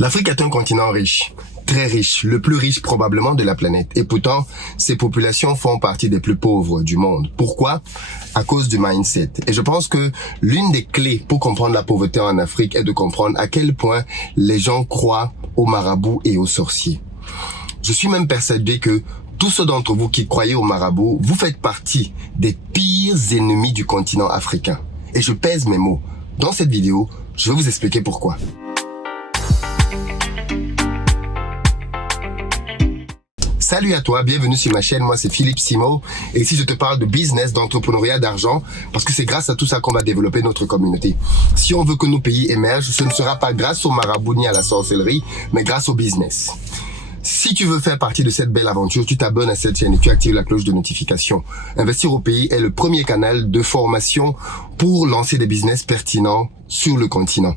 L'Afrique est un continent riche, très riche, le plus riche probablement de la planète. Et pourtant, ses populations font partie des plus pauvres du monde. Pourquoi? À cause du mindset. Et je pense que l'une des clés pour comprendre la pauvreté en Afrique est de comprendre à quel point les gens croient aux marabouts et aux sorciers. Je suis même persuadé que tous ceux d'entre vous qui croyez aux marabouts, vous faites partie des pires ennemis du continent africain. Et je pèse mes mots. Dans cette vidéo, je vais vous expliquer pourquoi. Salut à toi, bienvenue sur ma chaîne, moi c'est Philippe Simo et ici je te parle de business, d'entrepreneuriat, d'argent parce que c'est grâce à tout ça qu'on va développer notre communauté. Si on veut que nos pays émergent, ce ne sera pas grâce au marabout ni à la sorcellerie, mais grâce au business. Si tu veux faire partie de cette belle aventure, tu t'abonnes à cette chaîne et tu actives la cloche de notification. Investir au pays est le premier canal de formation pour lancer des business pertinents sur le continent.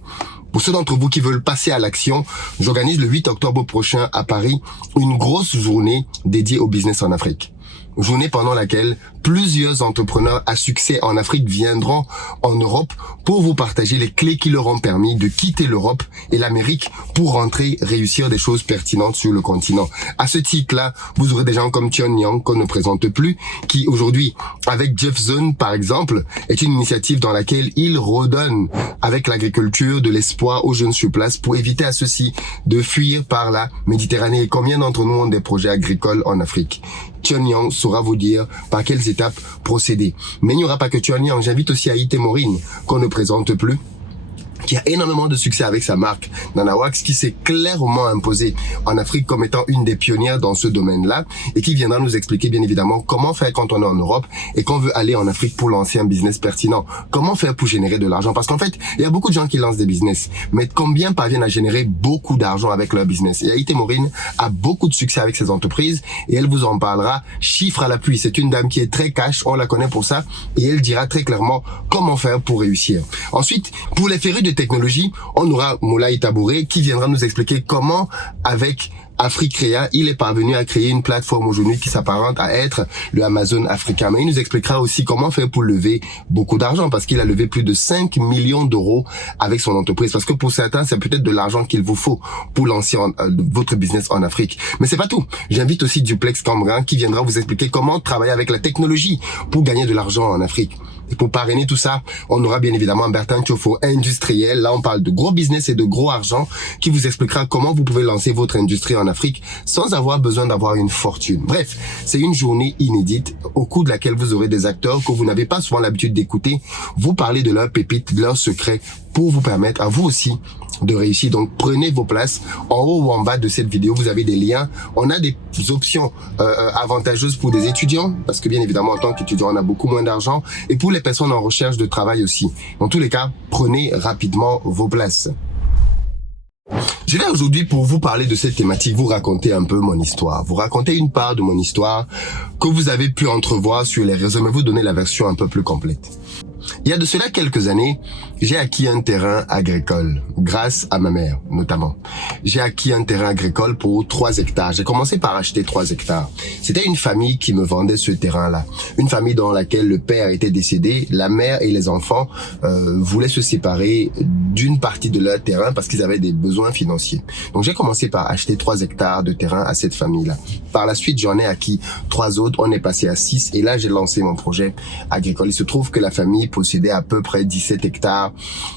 Pour ceux d'entre vous qui veulent passer à l'action, j'organise le 8 octobre prochain à Paris une grosse journée dédiée au business en Afrique. Journée pendant laquelle plusieurs entrepreneurs à succès en Afrique viendront en Europe pour vous partager les clés qui leur ont permis de quitter l'Europe et l'Amérique pour rentrer réussir des choses pertinentes sur le continent. À ce titre-là, vous aurez des gens comme Tion Yang qu'on ne présente plus, qui aujourd'hui, avec Jeff Zone par exemple, est une initiative dans laquelle il redonne avec l'agriculture de l'espoir aux jeunes sur place pour éviter à ceux-ci de fuir par la Méditerranée. Et combien d'entre nous ont des projets agricoles en Afrique? Tion Yang saura vous dire par quelles étapes procéder. Mais il n'y aura pas que Tion Yang, j'invite aussi Aïté Maureen, qu'on ne présente plus, qui a énormément de succès avec sa marque Nanawax, qui s'est clairement imposée en Afrique comme étant une des pionnières dans ce domaine-là et qui viendra nous expliquer bien évidemment comment faire quand on est en Europe et qu'on veut aller en Afrique pour lancer un business pertinent. Comment faire pour générer de l'argent? Parce qu'en fait, il y a beaucoup de gens qui lancent des business, mais combien parviennent à générer beaucoup d'argent avec leur business? Et Aïté Maureen a beaucoup de succès avec ses entreprises et elle vous en parlera chiffre à l'appui. C'est une dame qui est très cash, on la connaît pour ça et elle dira très clairement comment faire pour réussir. Ensuite, pour les férus de technologie, on aura Moulay Tabouré qui viendra nous expliquer comment avec Africrea, il est parvenu à créer une plateforme aujourd'hui qui s'apparente à être le Amazon africain. Mais il nous expliquera aussi comment faire pour lever beaucoup d'argent parce qu'il a levé plus de 5 millions d'euros avec son entreprise. Parce que pour certains, c'est peut-être de l'argent qu'il vous faut pour lancer votre business en Afrique. Mais c'est pas tout. J'invite aussi Duplex Cambrin qui viendra vous expliquer comment travailler avec la technologie pour gagner de l'argent en Afrique. Et pour parrainer tout ça, on aura bien évidemment Bertin Thiofo, industriel. Là, on parle de gros business et de gros argent qui vous expliquera comment vous pouvez lancer votre industrie en Afrique sans avoir besoin d'avoir une fortune. Bref, c'est une journée inédite au cours de laquelle vous aurez des acteurs que vous n'avez pas souvent l'habitude d'écouter vous parler de leurs pépites, de leurs secrets pour vous permettre à vous aussi de réussir. Donc prenez vos places en haut ou en bas de cette vidéo, vous avez des liens. On a des options avantageuses pour des étudiants parce que bien évidemment en tant qu'étudiant on a beaucoup moins d'argent et pour les personnes en recherche de travail aussi. Dans tous les cas, prenez rapidement vos places. Je vais aujourd'hui pour vous parler de cette thématique, vous raconter un peu mon histoire, vous raconter une part de mon histoire que vous avez pu entrevoir sur les réseaux, mais vous donner la version un peu plus complète. Il y a de cela quelques années, j'ai acquis un terrain agricole, grâce à ma mère, notamment. J'ai acquis un terrain agricole pour 3 hectares. J'ai commencé par acheter 3 hectares. C'était une famille qui me vendait ce terrain-là. Une famille dans laquelle le père était décédé, la mère et les enfants voulaient se séparer d'une partie de leur terrain parce qu'ils avaient des besoins financiers. Donc j'ai commencé par acheter 3 hectares de terrain à cette famille-là. Par la suite, j'en ai acquis 3 autres, on est passé à 6 et là j'ai lancé mon projet agricole. Il se trouve que la famille possédait à peu près 17 hectares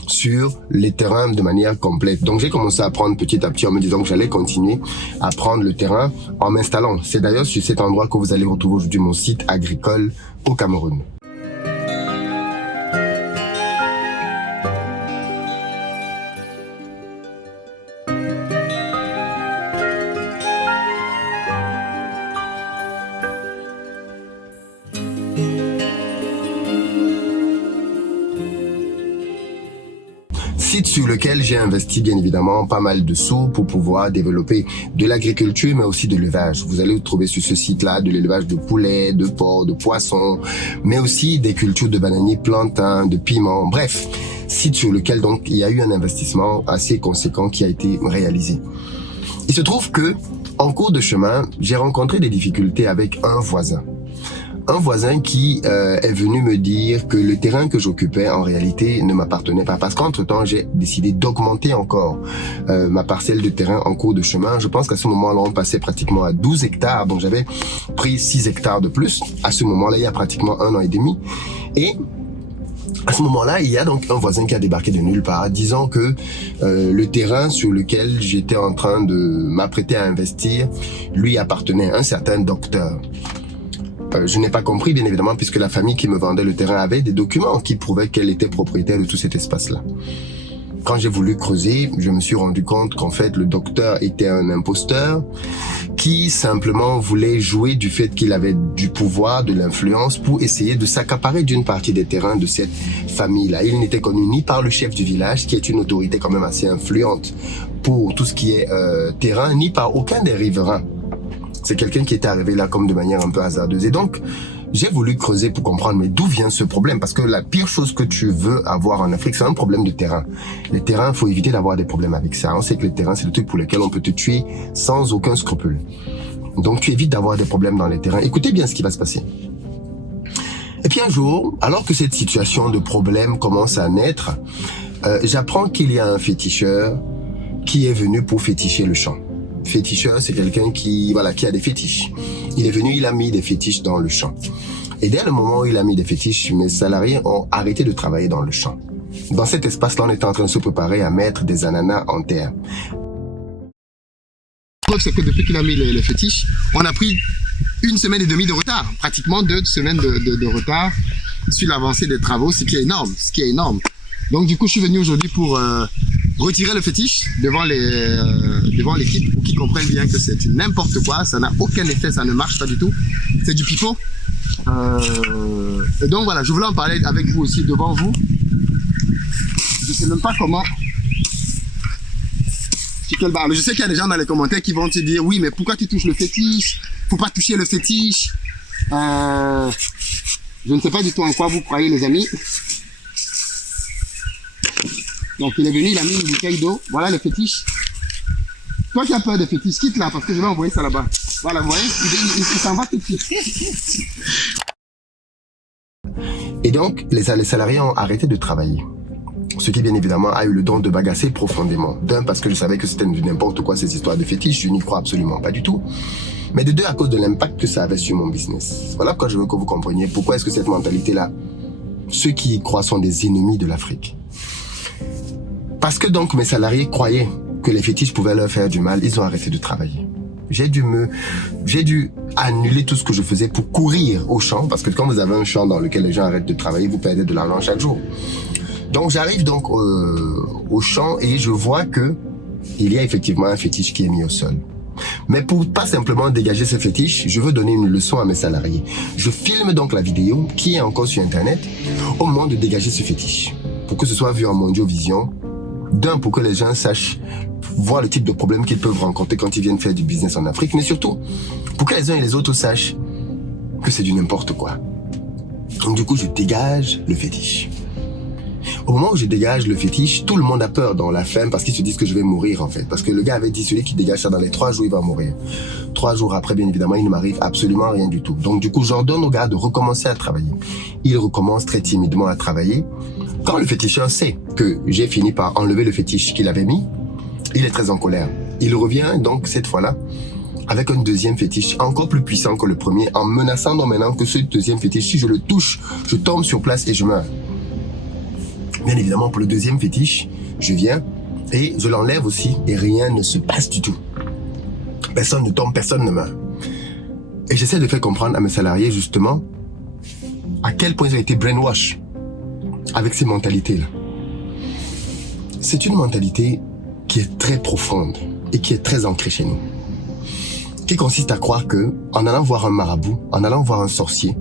sur les terrains de manière complète. Donc j'ai commencé à prendre petit à petit en me disant que j'allais continuer à prendre le terrain en m'installant. C'est d'ailleurs sur cet endroit que vous allez retrouver aujourd'hui mon site agricole au Cameroun. Site sur lequel j'ai investi bien évidemment pas mal de sous pour pouvoir développer de l'agriculture mais aussi de l'élevage. Vous allez trouver sur ce site-là de l'élevage de poulets, de porcs, de poissons, mais aussi des cultures de bananiers, plantains, de piments, bref, site sur lequel donc il y a eu un investissement assez conséquent qui a été réalisé. Il se trouve que en cours de chemin, j'ai rencontré des difficultés avec un voisin. un voisin qui est venu me dire que le terrain que j'occupais en réalité ne m'appartenait pas, parce qu'entre-temps j'ai décidé d'augmenter encore ma parcelle de terrain en cours de chemin. Je pense qu'à ce moment-là on passait pratiquement à 12 hectares, donc j'avais pris 6 hectares de plus à ce moment-là, il y a pratiquement 1 an et demi. Et à ce moment-là, il y a donc un voisin qui a débarqué de nulle part, disant que le terrain sur lequel j'étais en train de m'apprêter à investir lui appartenait à un certain docteur. Je n'ai pas compris, bien évidemment, puisque la famille qui me vendait le terrain avait des documents qui prouvaient qu'elle était propriétaire de tout cet espace-là. Quand j'ai voulu creuser, je me suis rendu compte qu'en fait, le docteur était un imposteur qui simplement voulait jouer du fait qu'il avait du pouvoir, de l'influence pour essayer de s'accaparer d'une partie des terrains de cette famille-là. Il n'était connu ni par le chef du village, qui est une autorité quand même assez influente pour tout ce qui est terrain, ni par aucun des riverains. C'est quelqu'un qui était arrivé là comme de manière un peu hasardeuse. Et donc, j'ai voulu creuser pour comprendre, mais d'où vient ce problème? Parce que la pire chose que tu veux avoir en Afrique, c'est un problème de terrain. Les terrains, il faut éviter d'avoir des problèmes avec ça. On sait que les terrains, c'est le truc pour lequel on peut te tuer sans aucun scrupule. Donc, tu évites d'avoir des problèmes dans les terrains. Écoutez bien ce qui va se passer. Et puis un jour, alors que cette situation de problème commence à naître, j'apprends qu'il y a un féticheur qui est venu pour féticher le champ. Féticheur, c'est quelqu'un qui a des fétiches. Il est venu, il a mis des fétiches dans le champ. Et dès le moment où il a mis des fétiches, mes salariés ont arrêté de travailler dans le champ. Dans cet espace-là, on était en train de se préparer à mettre des ananas en terre. C'est que depuis qu'il a mis les fétiches, on a pris 1 semaine et demie de retard, pratiquement 2 semaines de retard sur l'avancée des travaux, ce qui est énorme. Donc du coup, je suis venu aujourd'hui pour retirer le fétiche devant l'équipe pour qu'ils comprennent bien que c'est n'importe quoi, ça n'a aucun effet, ça ne marche pas du tout, c'est du pipeau. Et donc voilà, je voulais en parler avec vous aussi, devant vous. Je sais même pas comment. Je sais qu'il y a des gens dans les commentaires qui vont te dire oui, mais pourquoi tu touches le fétiche? Faut pas toucher le fétiche. Je ne sais pas du tout en quoi vous croyez, les amis. Donc il est venu, il a mis une bouteille d'eau. Voilà le fétiche. Toi qui as peur des fétiches, quitte là parce que je vais envoyer ça là-bas. Voilà, vous voyez, il s'en va tout de suite. Et donc, les salariés ont arrêté de travailler. Ce qui, bien évidemment, a eu le don de m'agacer profondément. D'un, parce que je savais que c'était n'importe quoi ces histoires de fétiches, je n'y crois absolument pas du tout. Mais de deux, à cause de l'impact que ça avait sur mon business. Voilà pourquoi je veux que vous compreniez pourquoi est-ce que cette mentalité-là, ceux qui y croient sont des ennemis de l'Afrique. Parce que donc mes salariés croyaient que les fétiches pouvaient leur faire du mal, ils ont arrêté de travailler. J'ai dû annuler tout ce que je faisais pour courir au champ, parce que quand vous avez un champ dans lequel les gens arrêtent de travailler, vous perdez de l'argent chaque jour. Donc j'arrive donc au champ et je vois que il y a effectivement un fétiche qui est mis au sol. Mais pour pas simplement dégager ce fétiche, je veux donner une leçon à mes salariés. Je filme donc la vidéo qui est encore sur internet au moment de dégager ce fétiche, pour que ce soit vu en Mondiovision. D'un, pour que les gens sachent voir le type de problème qu'ils peuvent rencontrer quand ils viennent faire du business en Afrique, mais surtout pour que les uns et les autres sachent que c'est du n'importe quoi. Donc du coup, je dégage le fétiche. Au moment où je dégage le fétiche, tout le monde a peur dans la ferme parce qu'ils se disent que je vais mourir en fait. Parce que le gars avait dit, celui qui dégage ça dans les 3 jours, il va mourir. 3 jours après, bien évidemment, il ne m'arrive absolument rien du tout. Donc du coup, j'ordonne au gars de recommencer à travailler. Il recommence très timidement à travailler. Quand le féticheur sait que j'ai fini par enlever le fétiche qu'il avait mis, il est très en colère. Il revient donc cette fois-là avec un deuxième fétiche encore plus puissant que le premier, en menaçant donc maintenant que ce deuxième fétiche, si je le touche, je tombe sur place et je meurs. Bien évidemment, pour le deuxième fétiche, je viens et je l'enlève aussi et rien ne se passe du tout. Personne ne tombe, personne ne meurt. Et j'essaie de faire comprendre à mes salariés justement à quel point ils ont été brainwash avec ces mentalités-là. C'est une mentalité qui est très profonde et qui est très ancrée chez nous. Qui consiste à croire que, en allant voir un marabout, en allant voir un sorcier,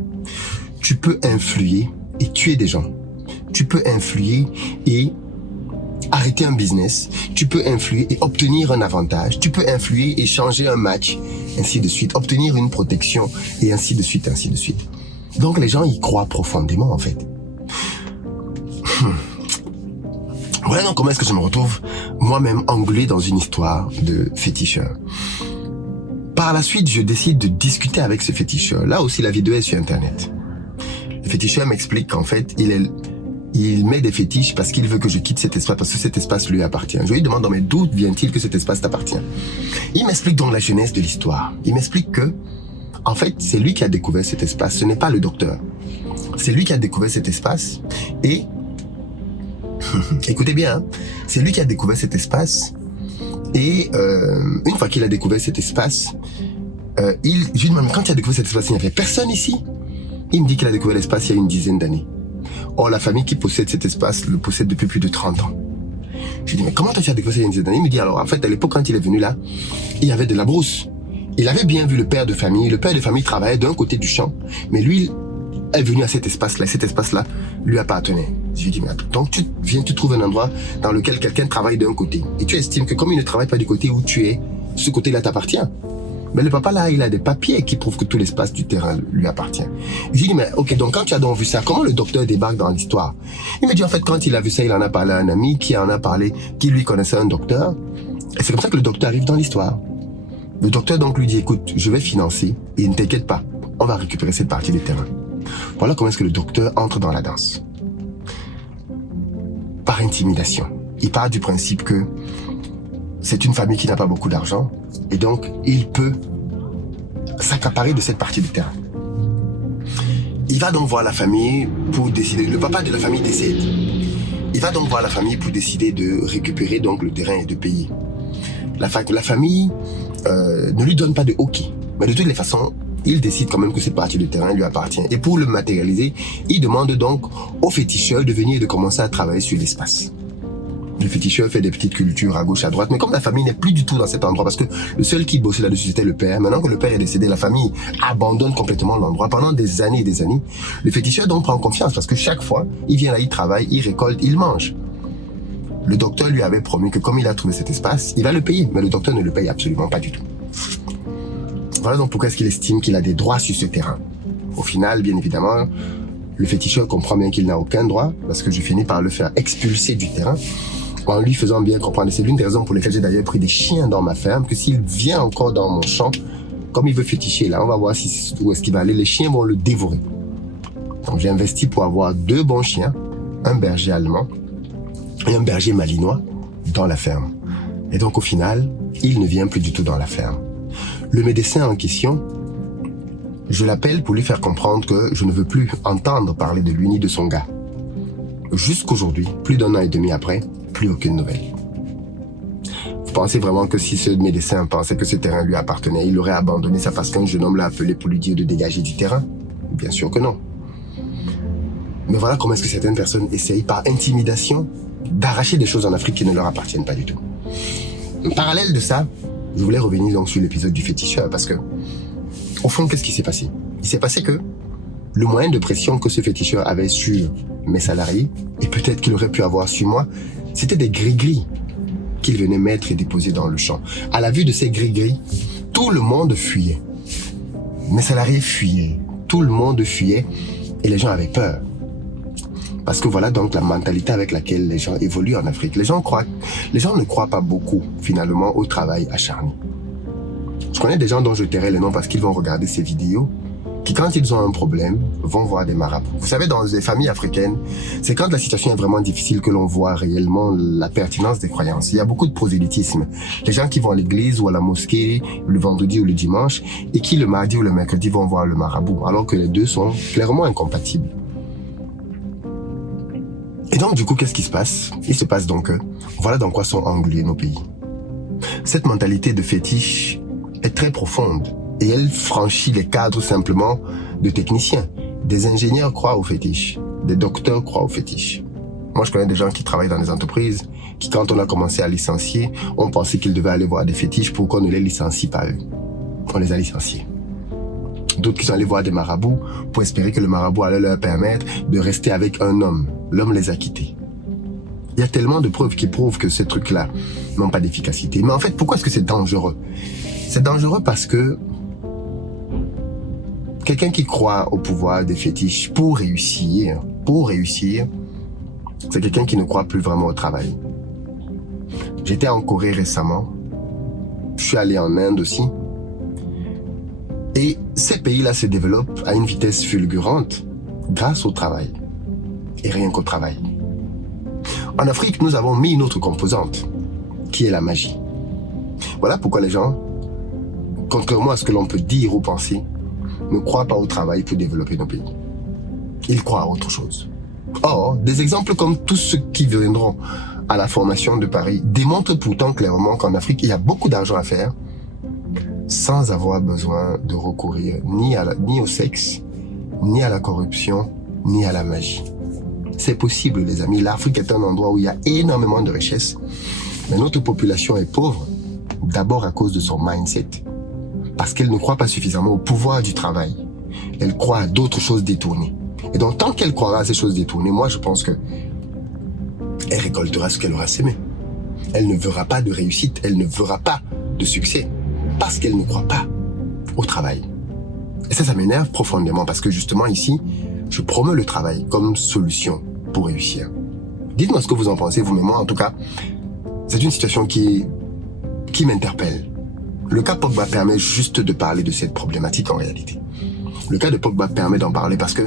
tu peux influer et tuer des gens. Tu peux influer et arrêter un business. Tu peux influer et obtenir un avantage. Tu peux influer et changer un match, ainsi de suite. Obtenir une protection et ainsi de suite, ainsi de suite. Donc les gens y croient profondément en fait. Voilà donc comment est-ce que je me retrouve moi-même englué dans une histoire de féticheur. Par la suite, je décide de discuter avec ce féticheur. Là aussi, la vidéo est sur Internet. Le féticheur m'explique qu'en fait, il met des fétiches parce qu'il veut que je quitte cet espace, parce que cet espace lui appartient. Je lui demande, mais d'où vient-il que cet espace t'appartient? Il m'explique donc la genèse de l'histoire. Il m'explique que, en fait, c'est lui qui a découvert cet espace. Ce n'est pas le docteur. C'est lui qui a découvert cet espace et, écoutez bien, hein, c'est lui qui a découvert cet espace et une fois qu'il a découvert cet espace, je lui demande, quand tu as découvert cet espace, il n'y avait personne ici? Il me dit qu'il a découvert l'espace il y a une dizaine d'années. Or, la famille qui possède cet espace le possède depuis plus de 30 ans. Je lui dis, mais comment toi tu as découvert ça il y a une dizaine d'années? Il me dit, alors en fait, à l'époque, quand il est venu là, il y avait de la brousse. Il avait bien vu le père de famille. Le père de famille travaillait d'un côté du champ, mais lui est venu à cet espace-là. Cet espace-là lui appartenait. Je lui dis, mais attends, donc tu trouves un endroit dans lequel quelqu'un travaille d'un côté. Et tu estimes que comme il ne travaille pas du côté où tu es, ce côté-là t'appartient. Mais le papa là, il a des papiers qui prouvent que tout l'espace du terrain lui appartient. Je lui dis, mais ok, donc quand tu as donc vu ça, comment le docteur débarque dans l'histoire? Il me dit, en fait, quand il a vu ça, il en a parlé à un ami qui en a parlé, qui lui connaissait un docteur. Et c'est comme ça que le docteur arrive dans l'histoire. Le docteur donc lui dit, écoute, je vais financer et ne t'inquiète pas, on va récupérer cette partie du terrain. Voilà comment est-ce que le docteur entre dans la danse. Par intimidation. Il part du principe que c'est une famille qui n'a pas beaucoup d'argent et donc il peut s'accaparer de cette partie du terrain. Il va donc voir la famille pour décider, le papa de la famille décède. Il va donc voir la famille pour décider de récupérer donc le terrain et de payer. La famille ne lui donne pas de hockey, mais de toutes les façons, il décide quand même que cette partie du terrain lui appartient. Et pour le matérialiser, il demande donc au féticheur de venir et de commencer à travailler sur l'espace. Le féticheur fait des petites cultures à gauche, à droite, mais comme la famille n'est plus du tout dans cet endroit, parce que le seul qui bossait là-dessus, c'était le père. Maintenant que le père est décédé, la famille abandonne complètement l'endroit pendant des années et des années. Le féticheur donc prend confiance, parce que chaque fois, il vient là, il travaille, il récolte, il mange. Le docteur lui avait promis que comme il a trouvé cet espace, il va le payer, mais le docteur ne le paye absolument pas du tout. Voilà donc pourquoi est-ce qu'il estime qu'il a des droits sur ce terrain. Au final, bien évidemment, le féticheur comprend bien qu'il n'a aucun droit, parce que je finis par le faire expulser du terrain, en lui faisant bien comprendre. C'est l'une des raisons pour lesquelles j'ai d'ailleurs pris des chiens dans ma ferme, que s'il vient encore dans mon champ, comme il veut féticher là, on va voir où est-ce qu'il va aller, les chiens vont le dévorer. Donc j'ai investi pour avoir 2 bons chiens, un berger allemand et un berger malinois dans la ferme. Et donc au final, il ne vient plus du tout dans la ferme. Le médecin en question, je l'appelle pour lui faire comprendre que je ne veux plus entendre parler de lui ni de son gars. Jusqu'aujourd'hui, plus d'1 an et demi après, plus aucune nouvelle. Vous pensez vraiment que si ce médecin pensait que ce terrain lui appartenait, il aurait abandonné ça parce qu'un jeune homme l'a appelé pour lui dire de dégager du terrain? Bien sûr que non. Mais voilà comment est-ce que certaines personnes essayent par intimidation d'arracher des choses en Afrique qui ne leur appartiennent pas du tout. En parallèle de ça, je voulais revenir donc sur l'épisode du féticheur parce que, au fond, qu'est-ce qui s'est passé? Il s'est passé que le moyen de pression que ce féticheur avait sur mes salariés, et peut-être qu'il aurait pu avoir sur moi, c'était des gris-gris qu'il venait mettre et déposer dans le champ. À la vue de ces gris-gris, tout le monde fuyait. Mes salariés fuyaient. Tout le monde fuyait et les gens avaient peur. Parce que voilà donc la mentalité avec laquelle les gens évoluent en Afrique. Les gens ne croient pas beaucoup finalement au travail acharné. Je connais des gens dont je tairai les noms parce qu'ils vont regarder ces vidéos, qui quand ils ont un problème, vont voir des marabouts. Vous savez, dans les familles africaines, c'est quand la situation est vraiment difficile que l'on voit réellement la pertinence des croyances. Il y a beaucoup de prosélytisme. Les gens qui vont à l'église ou à la mosquée le vendredi ou le dimanche et qui le mardi ou le mercredi vont voir le marabout, alors que les deux sont clairement incompatibles. Et donc, du coup, qu'est-ce qui se passe? Il se passe donc que, voilà dans quoi sont englués nos pays. Cette mentalité de fétiche est très profonde et elle franchit les cadres simplement de techniciens. Des ingénieurs croient aux fétiches, des docteurs croient aux fétiches. Moi, je connais des gens qui travaillent dans des entreprises qui, quand on a commencé à licencier, ont pensé qu'ils devaient aller voir des fétiches pour qu'on ne les licencie pas eux. On les a licenciés. D'autres qui sont allés voir des marabouts pour espérer que le marabout allait leur permettre de rester avec un homme. L'homme les a quittés. Il y a tellement de preuves qui prouvent que ces trucs-là n'ont pas d'efficacité. Mais en fait, pourquoi est-ce que c'est dangereux? C'est dangereux parce que quelqu'un qui croit au pouvoir des fétiches pour réussir, c'est quelqu'un qui ne croit plus vraiment au travail. J'étais en Corée récemment. Je suis allé en Inde aussi. Et ces pays-là se développent à une vitesse fulgurante grâce au travail. Et rien qu'au travail. En Afrique, nous avons mis une autre composante, qui est la magie. Voilà pourquoi les gens, contrairement à ce que l'on peut dire ou penser, ne croient pas au travail pour développer nos pays. Ils croient à autre chose. Or, des exemples comme tous ceux qui viendront à la formation de Paris démontrent pourtant clairement qu'en Afrique, il y a beaucoup d'argent à faire sans avoir besoin de recourir ni au sexe, ni à la corruption, ni à la magie. C'est possible, les amis. L'Afrique est un endroit où il y a énormément de richesses, mais notre population est pauvre, d'abord à cause de son mindset, parce qu'elle ne croit pas suffisamment au pouvoir du travail. Elle croit à d'autres choses détournées. Et donc, tant qu'elle croira à ces choses détournées, moi, je pense que elle récoltera ce qu'elle aura sémé. Elle ne verra pas de réussite, elle ne verra pas de succès, parce qu'elle ne croit pas au travail. Et ça m'énerve profondément, parce que justement ici, je promeux le travail comme solution pour réussir. Dites-moi ce que vous en pensez, vous, mais moi, en tout cas, c'est une situation qui m'interpelle. Le cas Pogba permet juste de parler de cette problématique en réalité. Le cas de Pogba permet d'en parler parce que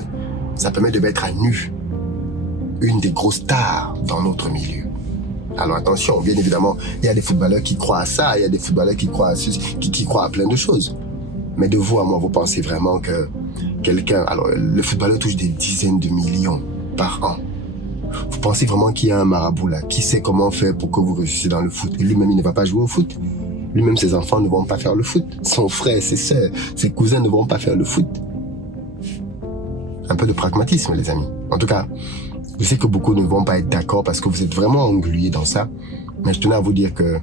ça permet de mettre à nu une des grosses stars dans notre milieu. Alors attention, bien évidemment, il y a des footballeurs qui croient à ça, il y a des footballeurs qui croient à plein de choses. Mais de vous à moi, vous pensez vraiment que quelqu'un... Alors, le footballeur touche des dizaines de millions par an. Vous pensez vraiment qu'il y a un marabout là qui sait comment faire pour que vous réussissiez dans le foot? Et lui-même, il ne va pas jouer au foot. Lui-même, ses enfants ne vont pas faire le foot. Son frère, ses sœurs, ses cousins ne vont pas faire le foot. Un peu de pragmatisme, les amis. En tout cas, je sais que beaucoup ne vont pas être d'accord parce que vous êtes vraiment englués dans ça. Mais je tenais à vous dire que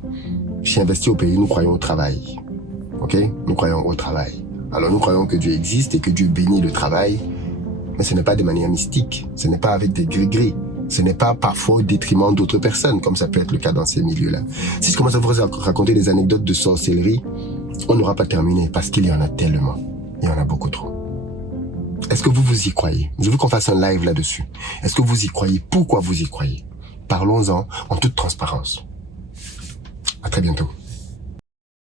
chez Investir au pays, nous croyons au travail. Ok? Nous croyons au travail. Alors nous croyons que Dieu existe et que Dieu bénit le travail. Mais ce n'est pas de manière mystique. Ce n'est pas avec des gris-gris. Ce n'est pas parfois au détriment d'autres personnes, comme ça peut être le cas dans ces milieux-là. Si je commence à vous raconter des anecdotes de sorcellerie, on n'aura pas terminé parce qu'il y en a tellement. Il y en a beaucoup trop. Est-ce que vous y croyez? Je veux qu'on fasse un live là-dessus. Est-ce que vous y croyez? Pourquoi vous y croyez? Parlons-en en toute transparence. À très bientôt.